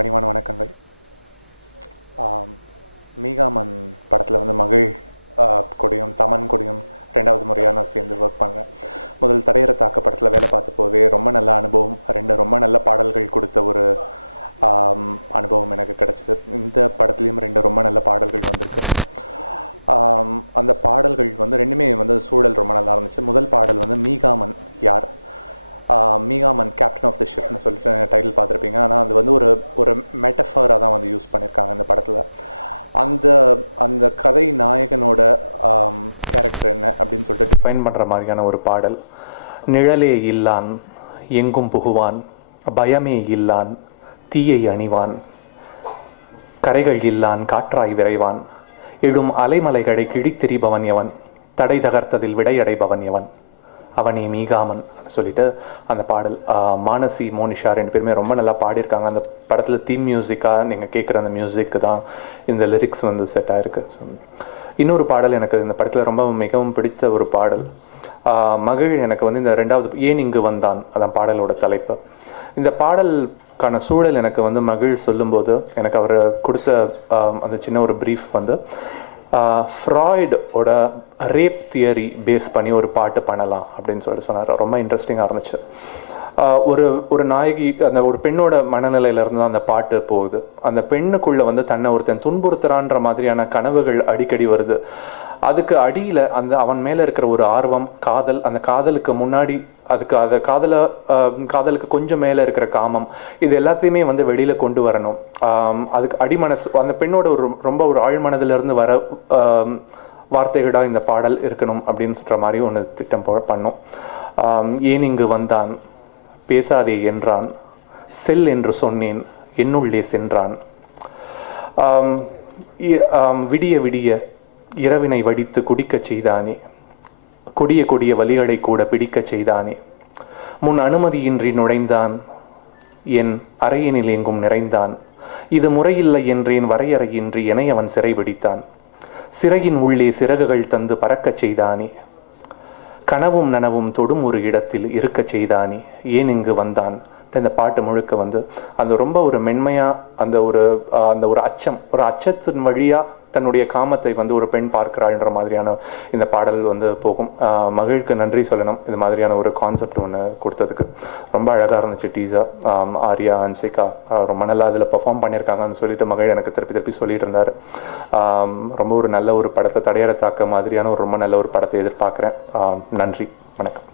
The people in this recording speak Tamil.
பணிவான வணக்கங்கள். மீகாமன் படத்தில் வந்து மகிழ் கொடியும் தமன் கொடியும் ரெண்டாவது முறையாக நான் சேர்ந்து ஒர்க் பண்ணுறேன். முதல் தடையற தாக்க படத்தில் வேலை பார்த்த போதே ரொம்ப நல்ல அனுபவம், ரொம்ப நல்ல பாடல்கள் கொடுத்த ஒரு அனுபவம் எனக்கு கிடச்சிது. இந்த படத்துலேயும் ரொம்ப நல்ல பாடல்கள் வந்திருக்கு. அந்த பாடல்கள் வந்து ரெண்டுமே வந்து சூழல் ரொம்ப நல்லா இருந்துச்சு. முதல் பாடல் வந்து மீகாமன் யார், மீகாமன் கேப்டன் ஆஃப் தி ஷிப்னு சொல்லிட்டு டைட்டில் பார்த்துருப்பீங்க. ஆனால் அது வந்து ஒரு மெட்டஃபராக தான் வந்து யூஸ் பண்ணியிருக்காங்க இந்த படத்தில். அந்த கதை நாயகனோட கேரக்டர் என்ன அப்படின்னு சொல்லிட்டு டிஃபைன் பண்ணுற மாதிரியான ஒரு பாடல். நிழலே இல்லான் எங்கும் புகுவான், பயமே இல்லான் தீயை அணிவான், கரைகள் இல்லான் காற்றாய் விரைவான், எழும் அலைமலைகளை கிழித்திரிபவன் எவன், தடை தகர்த்ததில் விடையடைபவன் எவன், அவனே மீகாமன் சொல்லிட்டு அந்த பாடல். மானசி மோனிஷா ரெண்டு பேருமே ரொம்ப நல்லா பாடியிருக்காங்க. அந்த படத்தில் தீம் மியூசிக்காக நீங்கள் கேட்குற அந்த மியூசிக்கு தான் இந்த லிரிக்ஸ் வந்து செட் ஆகிருக்கு. இன்னொரு பாடல் எனக்கு இந்த படத்தில் ரொம்ப மிகவும் பிடித்த ஒரு பாடல். மகிழ் எனக்கு வந்து இந்த ரெண்டாவது ஏன் இங்கு வந்தான் அதான் பாடலோட தலைப்பு. இந்த பாடலுக்கான சூழல் எனக்கு வந்து மகிழ் சொல்லும்போது எனக்கு அவர் கொடுத்த அந்த சின்ன ஒரு ப்ரீஃப் வந்து ஃப்ராய்டோட ரேப் தியரி பேஸ் பண்ணி ஒரு பாட்டு பண்ணலாம் அப்படின்னு சொல்லிட்டு சொன்னார். ரொம்ப இன்ட்ரெஸ்டிங்காக இருந்துச்சு. ஒரு நாயகி, அந்த ஒரு பெண்ணோட மனநிலையிலேருந்து தான் அந்த பாட்டு போகுது. அந்த பெண்ணுக்குள்ளே வந்து தன்னை ஒருத்தன் துன்புறுத்துறான்ற மாதிரியான கனவுகள் அடிக்கடி வருது. அதுக்கு அடியில் அவன் மேலே இருக்கிற ஒரு ஆர்வம், காதல், அந்த காதலுக்கு முன்னாடி காதலுக்கு கொஞ்சம் மேலே இருக்கிற காமம், இது எல்லாத்தையுமே வந்து வெளியில் கொண்டு வரணும். அதுக்கு அடிமனசு, அந்த பெண்ணோட ரொம்ப ஒரு ஆழ்மனதிலிருந்து வர வார்த்தைகளாக இந்த பாடல் இருக்கணும் அப்படின்னு சொல்கிற மாதிரி ஒன்று திட்டம் பண்ணோம். ஏன் இங்கு வந்தான், பேசாதே என்றான், செல் என்று சொன்னேன், என்னுள்ளே சென்றான், விடிய விடிய இரவினை வடித்து குடிக்கச் செய்தானே, கொடிய கொடிய வலிகளை கூட பிடிக்கச் செய்தானே, முன் அனுமதியின்றி நுழைந்தான், என் அறையினில் எங்கும் நிறைந்தான், இது முறையில்லை என்றேன் வரையறையின்றி என்னை அவன் சிறை பிடித்தான், சிறையின் உள்ளே சிறகுகள் தந்து பறக்கச் செய்தானே, கனவும் நனவும் தொடும் ஒரு இடத்தில் இருக்கச் செய்தானே, ஏன் இங்கு வந்தான். இந்த பாட்டு முழுக்க வந்து அந்த ரொம்ப ஒரு மென்மையாக அந்த ஒரு அச்சத்தின் வழியாக தன்னுடைய காமத்தை வந்து ஒரு பெண் பார்க்கிறாள்ன்ற மாதிரியான இந்த பாடல் வந்து போகும். மகிழ்க்கு நன்றி சொல்லணும், இது மாதிரியான ஒரு கான்செப்ட் ஒன்று கொடுத்ததுக்கு. ரொம்ப அழகாக இருந்துச்சு டீசர். ஆர்யா, அன்சிகா ரொம்ப நல்லா அதில் பெர்ஃபார்ம் பண்ணியிருக்காங்கன்னு சொல்லிட்டு மகிழ் எனக்கு திருப்பி சொல்லிட்டு இருந்தார். ரொம்ப ஒரு நல்ல ஒரு படத்தை, தடையற தாக்க மாதிரியான ரொம்ப நல்ல ஒரு படத்தை எதிர்பார்க்குறேன். நன்றி, வணக்கம்.